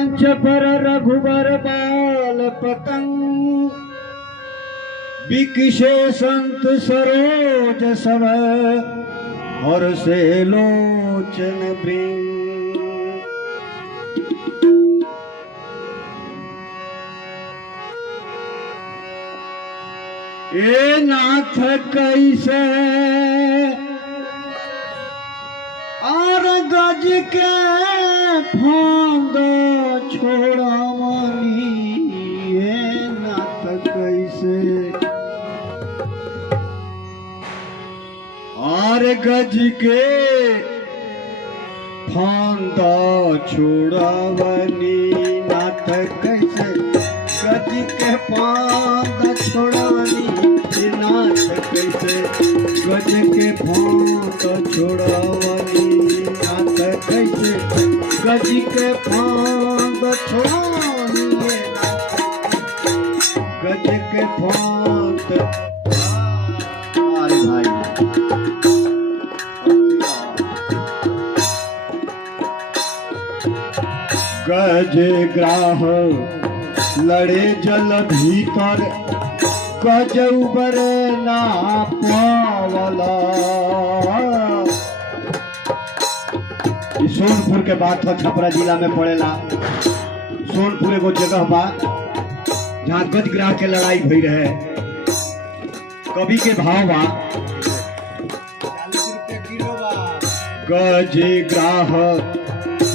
कांच पर रघुबर बाल पतंग, बिकिशे संत सरोज सब, और से लोचन बृंग। ए नाथ कैसे और गज के फांद छोड़ावनी, ए नाथ कैसे और गज के फांद छोड़ावनी, नाथ कैसे गज के फांद छोड़ावनी, नाथ कैसे गज के फांद छोड़ावनी, नाथ कैसे गज के फांद छोड़ावनी, गज के फांद। अरे भाई गज ग्राह लड़े जल भीतर, गज उबर ना पावला। सोनपुर के बात हो, छपरा जिला में पड़ेला। सोनपुर एगो जगह बा जहाँ गजग्राह के लड़ाई भई रहे। कवि के भाव बा, गजग्राह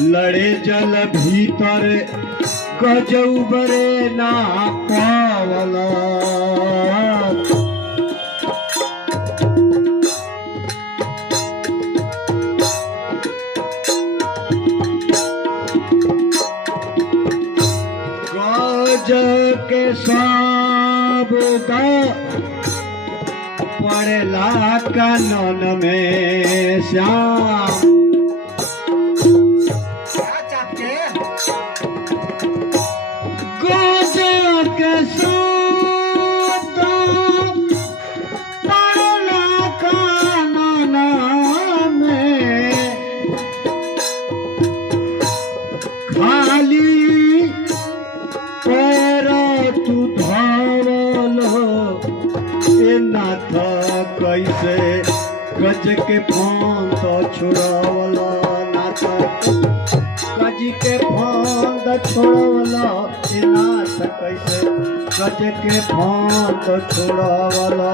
लड़े जल भीतर, गज उबरे ना पावला। गज के शब्द पड़ेला कानन में श्याम, नाथ कैसे गज के फांद छोड़ावला, नाथ गज के फांद छोड़ावला, नाथ कैसे गज के फांद छोड़ावला।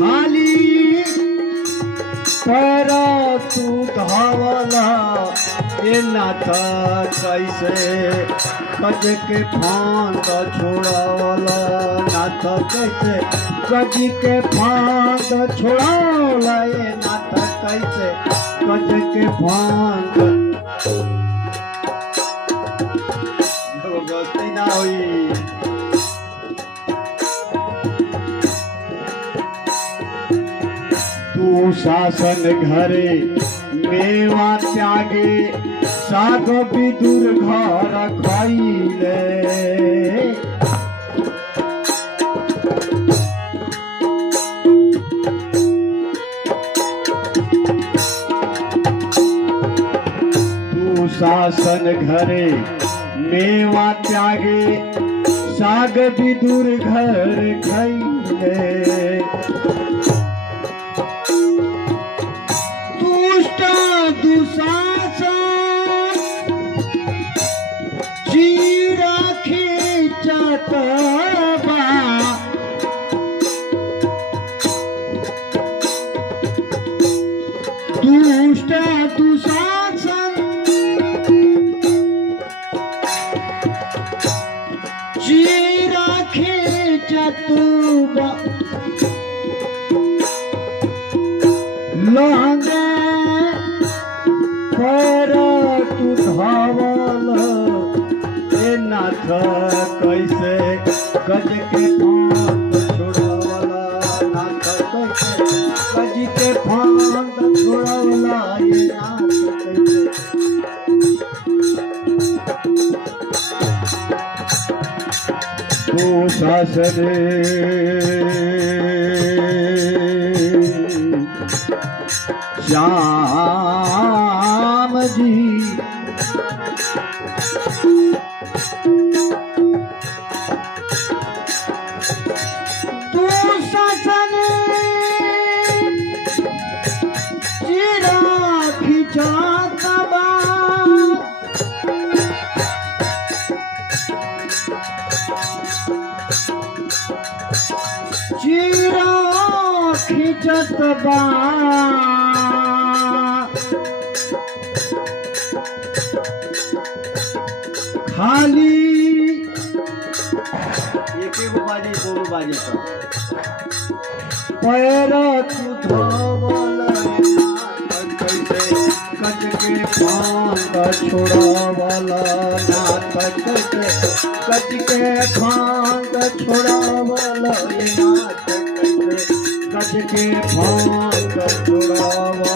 खाली पर तू धावला, ये नाथ कैसे गज के फांद छोड़ावला, नाथ कैसे गज के फांद छोड़ावला, ये नाथ कैसे गज के फांद। जबरदस्ती ना हुई। तू शासन घरे मेवा त्यागे, साग विदुर घर खाइले। तू शासन घरे मेवा त्यागे, साग विदुर घर खाइले। दुशासन चीरा खींचत बा, दुष्ट दुशासन चीरा खींचतुबा लहंगे पर तू धावल ए नाथ कैसे गज के फांद छोड़वला नाथ कैसे गज के फांद छोड़वला ये नाथ कैसे तू शासने श्याम जी तू शासन चिरा खिंचाता बा चिरा खिंचत बा खाली एक बाजी दोनों बाजी पैर तू धोवल कैसे कच के फांद छोड़ावल नाथ कैसे कच के फांद छोड़ावल नाथ कैसे कच के फांद छोड़ावल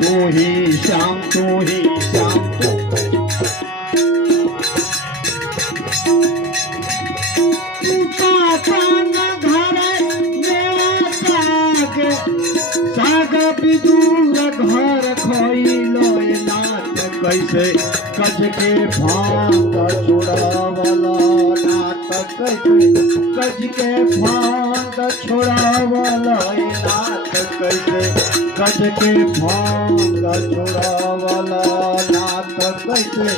तू ही श्याम तू ही श्याम तू कान घर मेरा साग बिदूर घर खोइलो नाथ कैसे कज के फांद छोड़ावला नाथ कैसे कज के फांद छोड़ावला नाथ कैसे कज के फांद छोड़ावला नाथ कैसे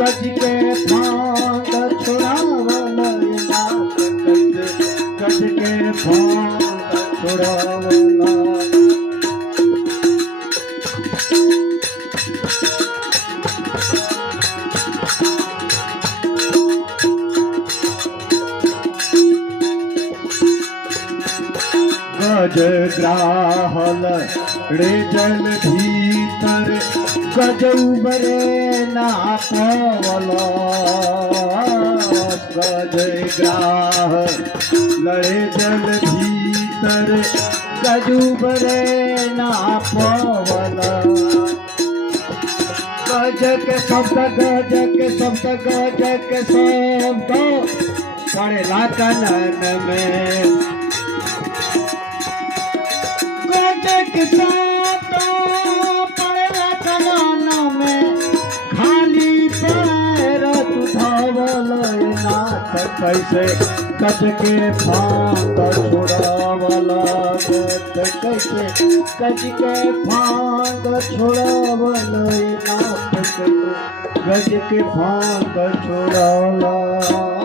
कज के फांद छोड़ावला नाथ कैसे कज के फांद छोड़ावला गज ग्राहल रे जल भीतर गज उबरे ना पवल गज ग्राह लड़े जल भीतर गज उबरे ना पवल गज के शब्द गज के शब्द गज के शब्द पड़ेला कानन में पड़ेला कानन में खाली पैर तू धावल नाथ कैसे कज के फांद छोड़ावल कैसे कज के फांद छोड़ावल नाथ कैसे गज के फांद छोड़ावल